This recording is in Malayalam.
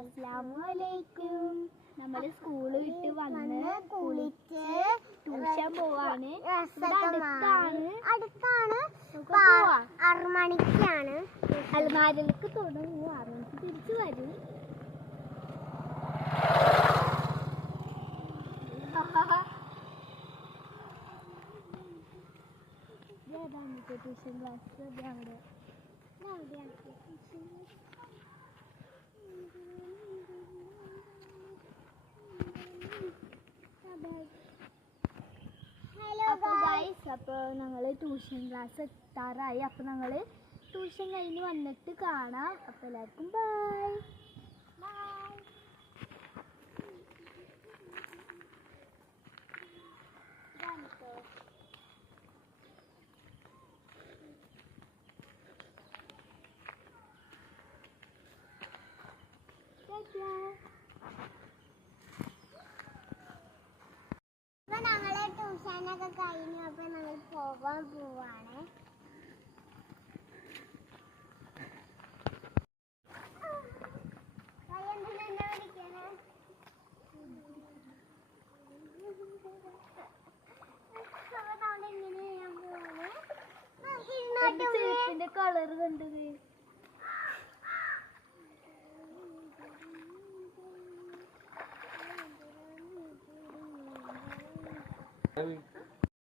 അസ്സലാമലൈക്കും. നമ്മൾ സ്കൂൾ വിട്ട് വന്ന് കുളിച്ച് ട്യൂഷൻ പോവാണ്. അടുത്താണ് 6 മണിക്കാണ്. അൽമാരയിലേക്ക് തുടങ്ങും. 6 മണിക്ക് തിരിച്ചു വരും. ട്യൂഷൻ ക്ലാസ് അവിടെ അപ്പോൾ ഞങ്ങൾ ട്യൂഷൻ ക്ലാസ് എത്താറായി. അപ്പോൾ ഞങ്ങൾ ട്യൂഷൻ കഴിഞ്ഞ് വന്നിട്ട് കാണാം. അപ്പോൾ എല്ലാവർക്കും ബൈ. അപ്പൊ ഞങ്ങളെ ട്യൂഷനൊക്കെ കഴിഞ്ഞു. അപ്പൊ ഞങ്ങൾ പോവാൻ പോവാണ്. ചെരുപ്പിന്റെ കളർ കണ്ടത് I mean